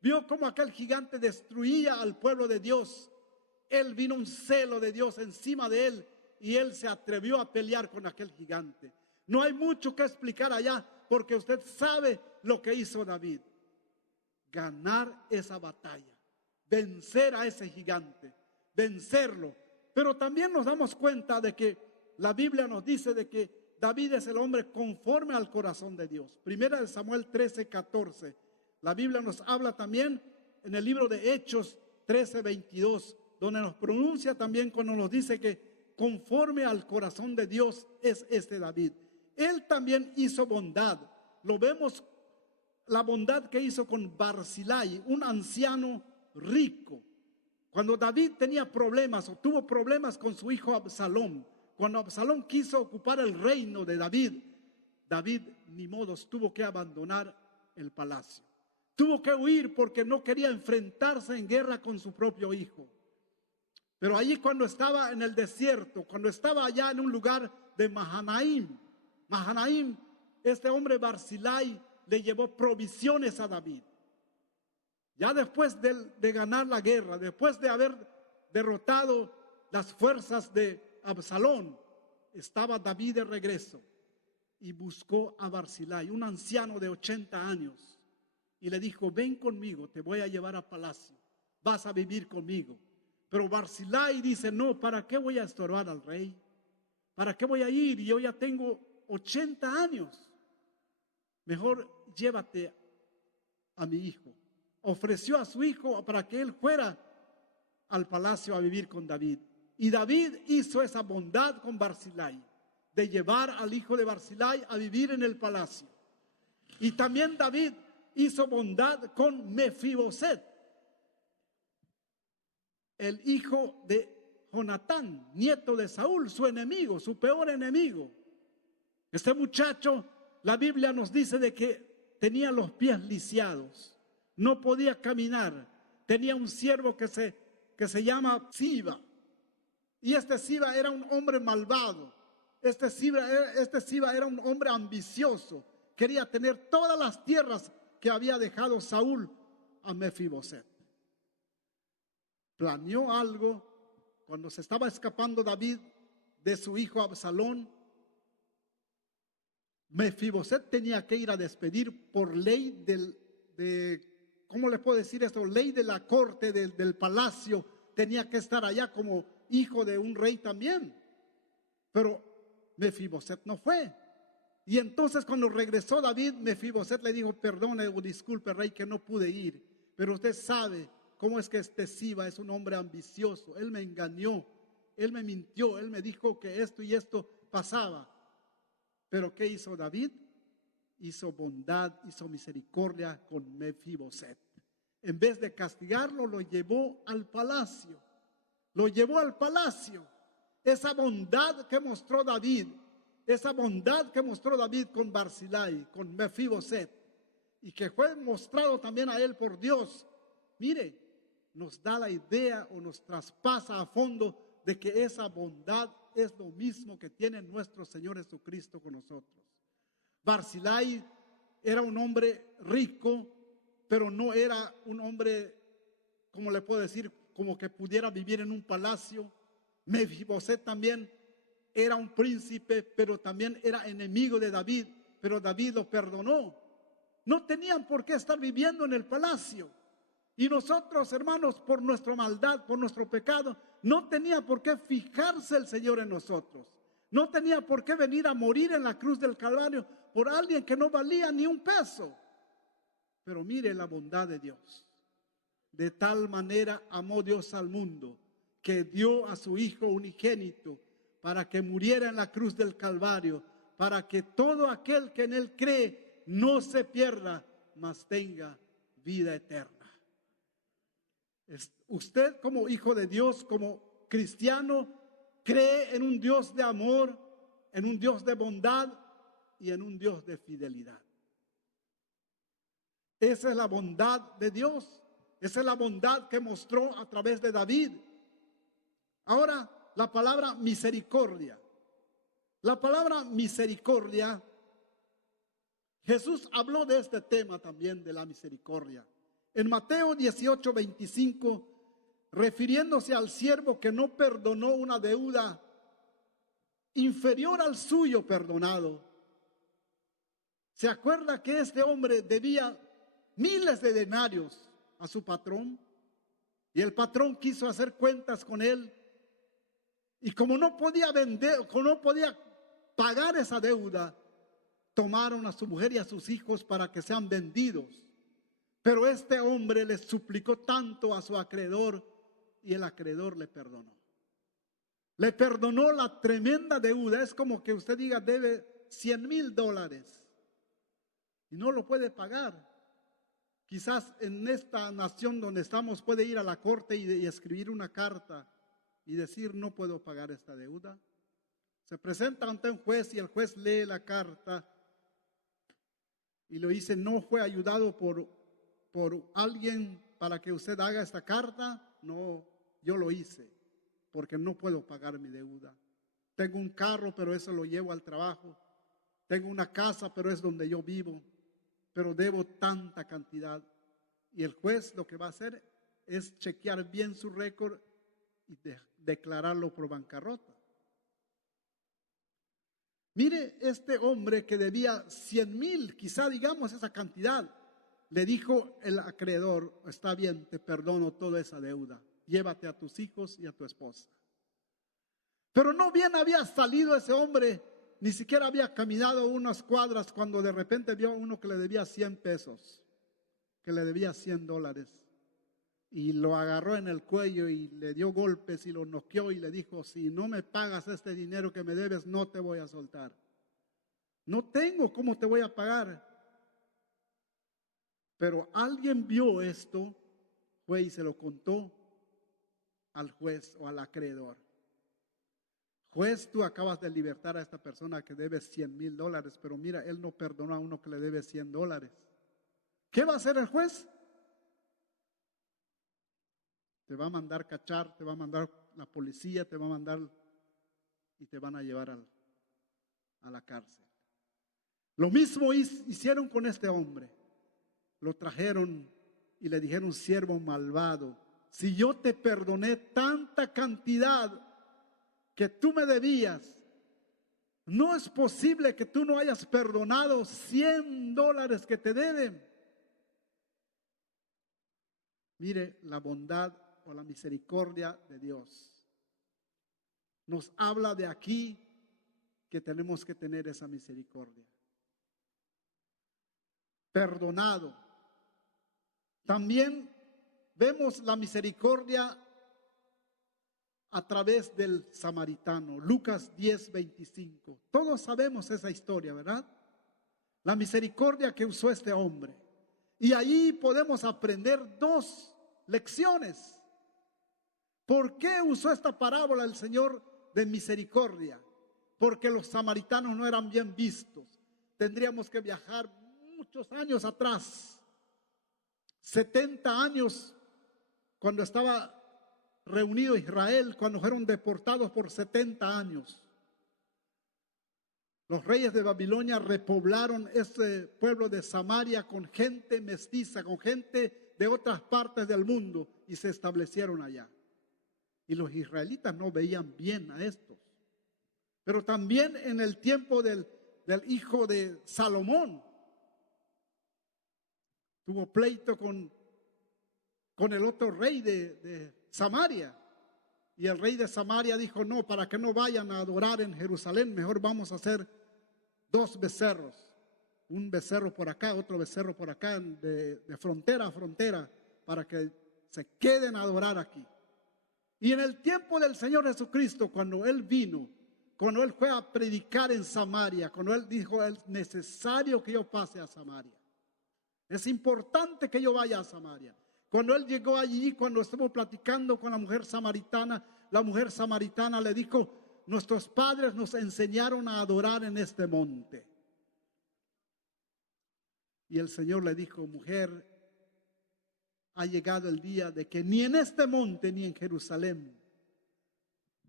vio cómo aquel gigante destruía al pueblo de Dios. Él vino un celo de Dios encima de él y él se atrevió a pelear con aquel gigante. No hay mucho que explicar allá, porque usted sabe lo que hizo David: ganar esa batalla, vencer a ese gigante, vencerlo. Pero también nos damos cuenta de que la Biblia nos dice de que David es el hombre conforme al corazón de Dios. Primera de Samuel 13:14. La Biblia nos habla también en el libro de Hechos 13:22, donde nos pronuncia también cuando nos dice que conforme al corazón de Dios es este David. Él también hizo bondad. Lo vemos, la bondad que hizo con Barzillai, un anciano rico. Cuando David tenía problemas o tuvo problemas con su hijo Absalón, cuando Absalón quiso ocupar el reino de David, David ni modos tuvo que abandonar el palacio. Tuvo que huir porque no quería enfrentarse en guerra con su propio hijo. Pero allí, cuando estaba en el desierto, cuando estaba allá en un lugar de Mahanaim, este hombre Barzillai le llevó provisiones a David. Ya después de ganar la guerra, después de haber derrotado las fuerzas de Absalón, estaba David de regreso y buscó a Barzillai, un anciano de 80 años, y le dijo: ven conmigo, te voy a llevar a palacio, vas a vivir conmigo. Pero Barzillai dice: no, ¿para qué voy a estorbar al rey? ¿Para qué voy a ir? Yo ya tengo 80 años. Mejor llévate a mi hijo. Ofreció a su hijo para que él fuera al palacio a vivir con David. Y David hizo esa bondad con Barzillai, de llevar al hijo de Barzillai a vivir en el palacio. Y también David hizo bondad con Mefiboset, el hijo de Jonatán, nieto de Saúl, su enemigo, su peor enemigo. Este muchacho, la Biblia nos dice de que tenía los pies lisiados, no podía caminar. Tenía un siervo que se llama Siba, y este Siba era un hombre malvado. Este Siba era un hombre ambicioso, quería tener todas las tierras que había dejado Saúl a Mefiboset. Planeó algo cuando se estaba escapando David de su hijo Absalón. Mefiboset tenía que ir a despedir por ley ¿cómo le puedo decir esto? Ley de la corte del palacio. Tenía que estar allá como hijo de un rey también. Pero Mefiboset no fue. Y entonces, cuando regresó David, Mefiboset le dijo: perdone o disculpe, rey, que no pude ir, pero usted sabe cómo es que este Siba es un hombre ambicioso. Él me engañó, él me mintió, él me dijo que esto y esto pasaba. Pero ¿qué hizo David? Hizo bondad, hizo misericordia con Mefiboset. En vez de castigarlo, lo llevó al palacio. Lo llevó al palacio. Esa bondad que mostró David, con Barzillai, con Mefiboset, y que fue mostrado también a él por Dios. Mire, nos da la idea o nos traspasa a fondo de que esa bondad es lo mismo que tiene nuestro Señor Jesucristo con nosotros. Barzillai era un hombre rico, pero no era un hombre, como le puedo decir, como que pudiera vivir en un palacio. Mefiboset también era un príncipe, pero también era enemigo de David, pero David lo perdonó. No tenían por qué estar viviendo en el palacio. Y nosotros, hermanos, por nuestra maldad, por nuestro pecado, no tenía por qué fijarse el Señor en nosotros. No tenía por qué venir a morir en la cruz del Calvario por alguien que no valía ni un peso. Pero mire la bondad de Dios. De tal manera amó Dios al mundo, que dio a su Hijo unigénito para que muriera en la cruz del Calvario, para que todo aquel que en Él cree no se pierda, mas tenga vida eterna. Usted, como hijo de Dios, como cristiano, cree en un Dios de amor, en un Dios de bondad y en un Dios de fidelidad. Esa es la bondad de Dios. Esa es la bondad que mostró a través de David. Ahora, la palabra misericordia. La palabra misericordia, Jesús habló de este tema también, de la misericordia. En Mateo 18:25, refiriéndose al siervo que no perdonó una deuda inferior al suyo perdonado. ¿Se acuerda que este hombre debía miles de denarios a su patrón? Y el patrón quiso hacer cuentas con él. Y como no podía vender, como no podía pagar esa deuda, tomaron a su mujer y a sus hijos para que sean vendidos. Pero este hombre le suplicó tanto a su acreedor y el acreedor le perdonó. Le perdonó la tremenda deuda. Es como que usted diga, debe $100,000 y no lo puede pagar. Quizás en esta nación donde estamos puede ir a la corte y escribir una carta y decir, no puedo pagar esta deuda. Se presenta ante un juez y el juez lee la carta y le dice, no fue ayudado por alguien para que usted haga esta carta. No, yo lo hice porque no puedo pagar mi deuda. Tengo un carro, pero eso lo llevo al trabajo. Tengo una casa, pero es donde yo vivo, pero debo tanta cantidad. Y el juez lo que va a hacer es chequear bien su récord y declararlo por bancarrota. Mire, este hombre que debía 100,000, quizá digamos esa cantidad, le dijo el acreedor, está bien, te perdono toda esa deuda, llévate a tus hijos y a tu esposa. Pero no bien había salido ese hombre, ni siquiera había caminado unas cuadras cuando de repente vio a uno que le debía 100 pesos, que le debía $100. Y lo agarró en el cuello y le dio golpes y lo noqueó y le dijo, si no me pagas este dinero que me debes, no te voy a soltar. No tengo cómo te voy a pagar. Pero alguien vio esto, fue y se lo contó al juez o al acreedor. Juez, tú acabas de libertar a esta persona que debe $100,000, pero mira, él no perdonó a uno que le debe $100. ¿Qué va a hacer el juez? Te va a mandar cachar, te va a mandar la policía, te va a mandar y te van a llevar a la cárcel. Lo mismo hicieron con este hombre. Lo trajeron y le dijeron, siervo malvado, si yo te perdoné tanta cantidad que tú me debías, no es posible que tú no hayas perdonado $100 que te deben. Mire la bondad o la misericordia de Dios. Nos habla de aquí que tenemos que tener esa misericordia. Perdonado. También vemos la misericordia a través del samaritano. Lucas 10:25. Todos sabemos esa historia, ¿verdad? La misericordia que usó este hombre. Y ahí podemos aprender dos lecciones. ¿Por qué usó esta parábola el Señor de misericordia? Porque los samaritanos no eran bien vistos. Tendríamos que viajar muchos años atrás, 70 años cuando estaba reunido Israel, cuando fueron deportados por 70 años. Los reyes de Babilonia repoblaron ese pueblo de Samaria con gente mestiza, con gente de otras partes del mundo, y se establecieron allá. Y los israelitas no veían bien a estos. Pero también en el tiempo del hijo de Salomón, tuvo pleito con el otro rey de Samaria. Y el rey de Samaria dijo: no, para que no vayan a adorar en Jerusalén, mejor vamos a hacer 2 becerros. Un becerro por acá, otro becerro por acá, de frontera a frontera, para que se queden a adorar aquí. Y en el tiempo del Señor Jesucristo, cuando Él vino, cuando Él fue a predicar en Samaria, cuando Él dijo: es necesario que yo pase a Samaria, es importante que yo vaya a Samaria. Cuando Él llegó allí, cuando estuvo platicando con la mujer samaritana le dijo: nuestros padres nos enseñaron a adorar en este monte. Y el Señor le dijo: mujer, ha llegado el día de que ni en este monte ni en Jerusalén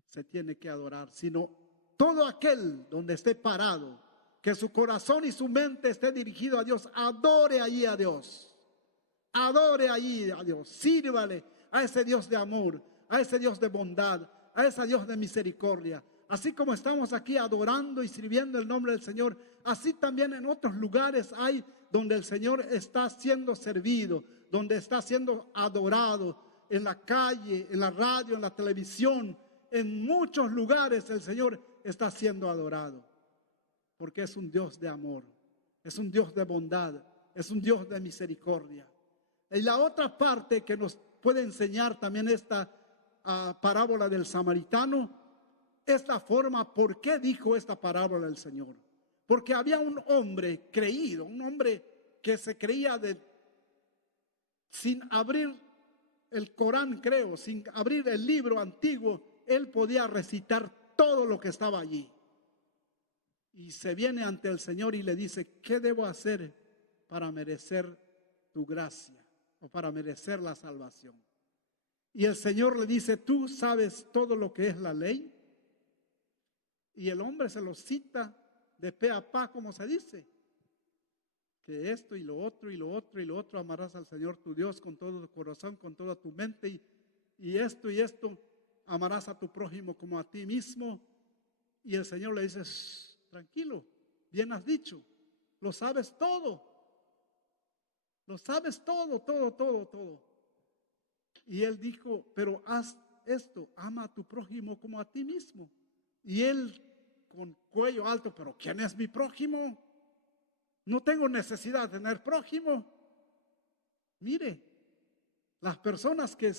se tiene que adorar, sino todo aquel donde esté parado, que su corazón y su mente esté dirigido a Dios, adore allí a Dios. Adore allí a Dios, sírvale a ese Dios de amor, a ese Dios de bondad, a ese Dios de misericordia. Así como estamos aquí adorando y sirviendo el nombre del Señor, así también en otros lugares hay donde el Señor está siendo servido, donde está siendo adorado, en la calle, en la radio, en la televisión. En muchos lugares el Señor está siendo adorado, porque es un Dios de amor, es un Dios de bondad, es un Dios de misericordia. Y la otra parte que nos puede enseñar también esta parábola del samaritano, esta forma, ¿por qué dijo esta parábola el Señor? Porque había un hombre creído, un hombre que se creía sin abrir el Corán, creo, sin abrir el libro antiguo, él podía recitar todo lo que estaba allí. Y se viene ante el Señor y le dice: ¿qué debo hacer para merecer tu gracia o para merecer la salvación? Y el Señor le dice: ¿tú sabes todo lo que es la ley? Y el hombre se lo cita de pe a pa, como se dice, que esto y lo otro y lo otro y lo otro, amarás al Señor tu Dios con todo tu corazón, con toda tu mente, y esto y esto, amarás a tu prójimo como a ti mismo. Y el Señor le dice: tranquilo, bien has dicho, lo sabes todo, todo. Y él dijo: pero haz esto, ama a tu prójimo como a ti mismo. Y él, con cuello alto: pero ¿quién es mi prójimo? No tengo necesidad de tener prójimo. Mire, las personas que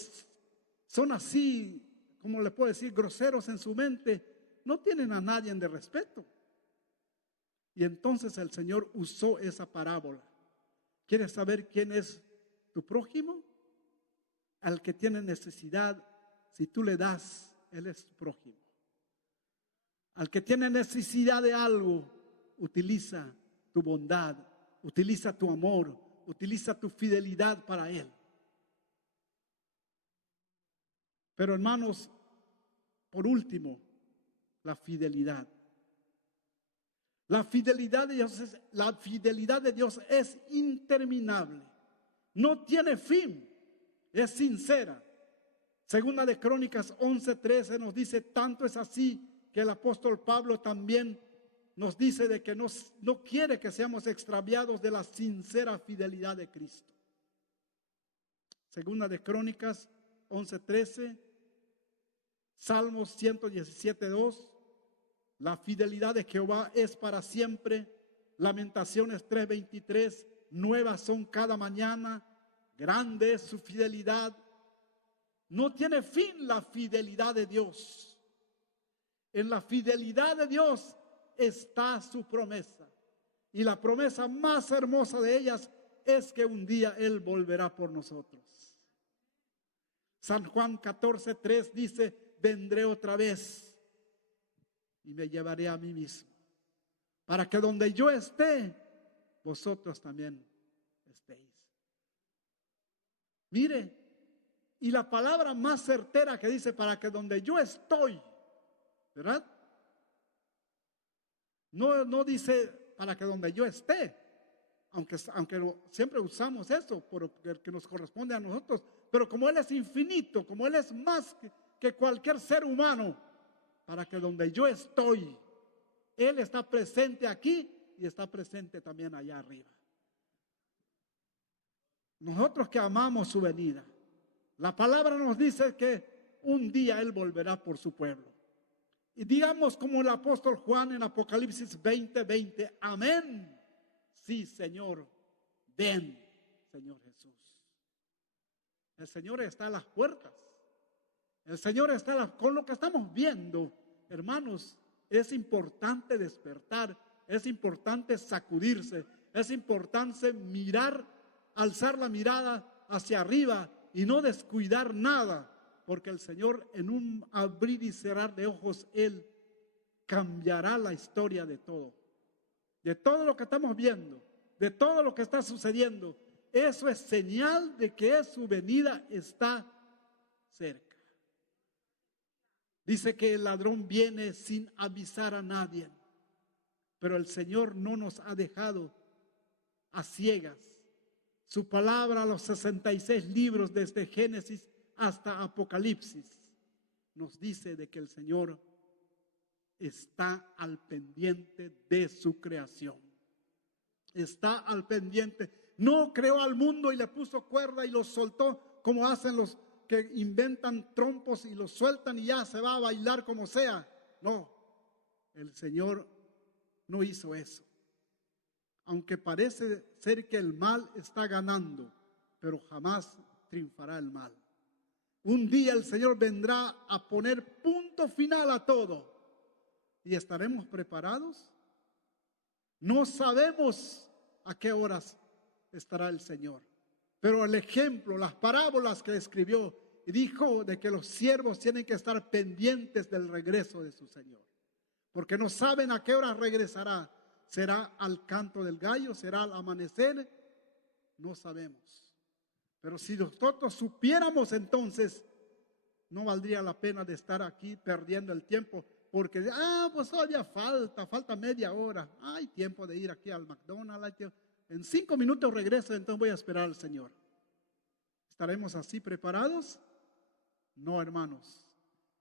son así, como le puedo decir, groseros en su mente, no tienen a nadie de respeto. Y entonces el Señor usó esa parábola. ¿Quieres saber quién es tu prójimo? Al que tiene necesidad, si tú le das, él es tu prójimo. Al que tiene necesidad de algo, utiliza tu bondad, utiliza tu amor, utiliza tu fidelidad para él. Pero hermanos, por último, la fidelidad. La fidelidad de Dios es interminable. No tiene fin. Es sincera. Segunda de Crónicas 11:13 nos dice: tanto es así que el apóstol Pablo también nos dice de que no quiere que seamos extraviados de la sincera fidelidad de Cristo. Segunda de Crónicas 11:13, Salmos 117:2, la fidelidad de Jehová es para siempre. Lamentaciones 3:23, nuevas son cada mañana, grande es su fidelidad. No tiene fin la fidelidad de Dios. En la fidelidad de Dios está su promesa. Y la promesa más hermosa de ellas es que un día Él volverá por nosotros. San Juan 14:3 dice: vendré otra vez y me llevaré a mí mismo, para que donde yo esté, vosotros también estéis. Mire, Y la palabra más certera que dice, para que donde yo estoy, ¿verdad? No dice para que donde yo esté, aunque siempre usamos eso porque nos corresponde a nosotros, pero como Él es infinito, como Él es más que cualquier ser humano, para que donde yo estoy, Él está presente aquí y está presente también allá arriba. Nosotros que amamos su venida, la palabra nos dice que un día Él volverá por su pueblo. Y digamos como el apóstol Juan en Apocalipsis 20:20, amén. Sí, Señor, ven, Señor Jesús. El Señor está a las puertas. El Señor está con lo que estamos viendo, hermanos. Es importante despertar, es importante sacudirse, es importante mirar, alzar la mirada hacia arriba y no descuidar nada. Porque el Señor, en un abrir y cerrar de ojos, Él cambiará la historia de todo lo que estamos viendo, de todo lo que está sucediendo. Eso es señal de que su venida está cerca. Dice que el ladrón viene sin avisar a nadie, pero el Señor no nos ha dejado a ciegas. Su palabra, los 66 libros desde Génesis hasta Apocalipsis, nos dice de que el Señor está al pendiente de su creación. Está al pendiente. No creó al mundo y le puso cuerda y los soltó como hacen los que inventan trompos y los sueltan y ya se va a bailar como sea. No, el Señor no hizo eso. Aunque parece ser que el mal está ganando, pero jamás triunfará el mal. Un día el Señor vendrá a poner punto final a todo. ¿Y estaremos preparados? No sabemos a qué horas estará el Señor. Pero el ejemplo, las parábolas que escribió, y dijo de que los siervos tienen que estar pendientes del regreso de su Señor. Porque no saben a qué hora regresará. ¿Será al canto del gallo? ¿Será al amanecer? No sabemos. Pero si nosotros supiéramos, entonces no valdría la pena de estar aquí perdiendo el tiempo, porque pues todavía falta media hora, hay tiempo de ir aquí al McDonald's, en 5 minutos regreso, entonces voy a esperar al Señor. ¿Estaremos así preparados? No, hermanos.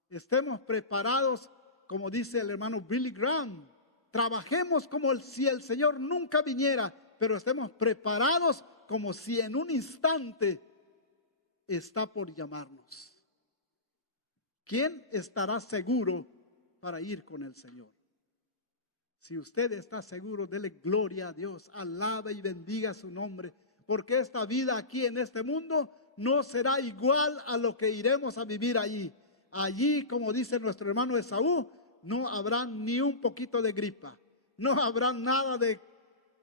Estemos preparados, como dice el hermano Billy Graham, trabajemos como si el Señor nunca viniera, pero estemos preparados como si en un instante está por llamarnos. ¿Quién estará seguro para ir con el Señor? Si usted está seguro, dele gloria a Dios, alabe y bendiga su nombre, porque esta vida aquí en este mundo no será igual a lo que iremos a vivir allí. Allí, como dice nuestro hermano Esaú, no habrá ni un poquito de gripa, no habrá nada de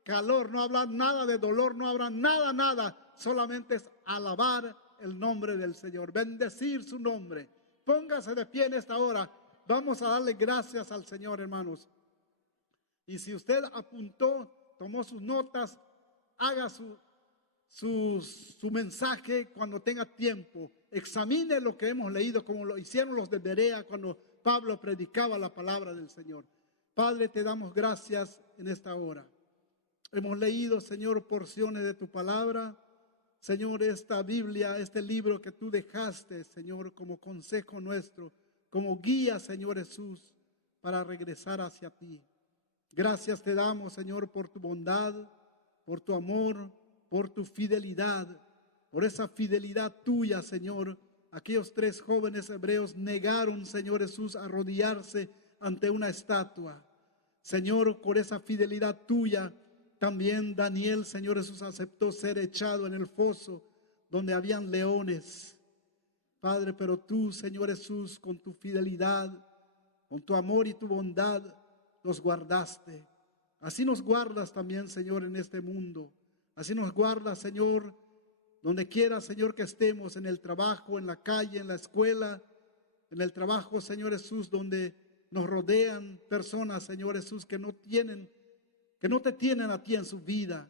calor, no habrá nada de dolor, no habrá nada, solamente es alabar el nombre del Señor, bendecir su nombre. Póngase de pie en esta hora, vamos a darle gracias al Señor, hermanos. Y si usted apuntó, tomó sus notas, haga su mensaje cuando tenga tiempo. Examine lo que hemos leído, como lo hicieron los de Berea cuando Pablo predicaba la palabra del Señor. Padre, te damos gracias en esta hora. Hemos leído, Señor, porciones de tu palabra. Señor, esta Biblia, este libro que tú dejaste, Señor, como consejo nuestro, como guía, Señor Jesús, para regresar hacia ti. Gracias te damos, Señor, por tu bondad, por tu amor, por tu fidelidad, por esa fidelidad tuya, Señor. Aquellos 3 jóvenes hebreos negaron, Señor Jesús, arrodillarse ante una estatua. Señor, por esa fidelidad tuya, también Daniel, Señor Jesús, aceptó ser echado en el foso donde habían leones. Padre, pero tú, Señor Jesús, con tu fidelidad, con tu amor y tu bondad, los guardaste. Así nos guardas también, Señor, en este mundo. Así nos guardas, Señor, donde quiera, Señor, que estemos, en el trabajo, en la calle, en la escuela, en el trabajo, Señor Jesús, donde nos rodean personas, Señor Jesús, que no te tienen a ti en su vida.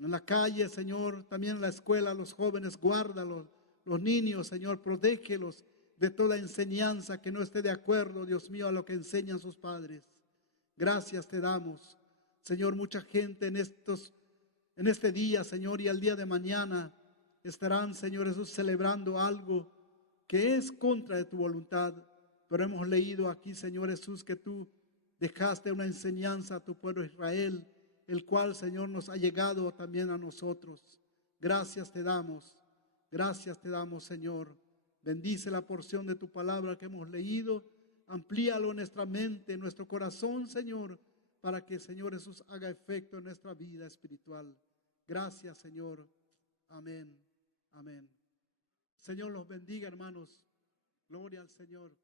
En la calle, Señor, también en la escuela, los jóvenes, guárdalos, los niños, Señor, protégelos de toda enseñanza que no esté de acuerdo, Dios mío, a lo que enseñan sus padres. Gracias te damos, Señor. Mucha gente en este día, Señor, y al día de mañana estarán, Señor Jesús, celebrando algo que es contra de tu voluntad. Pero hemos leído aquí, Señor Jesús, que tú dejaste una enseñanza a tu pueblo Israel, el cual, Señor, nos ha llegado también a nosotros. Gracias te damos, Señor. Bendice la porción de tu palabra que hemos leído. Amplíalo en nuestra mente, en nuestro corazón, Señor, para que, Señor Jesús, haga efecto en nuestra vida espiritual. Gracias, Señor. Amén. Amén. Señor los bendiga, hermanos. Gloria al Señor.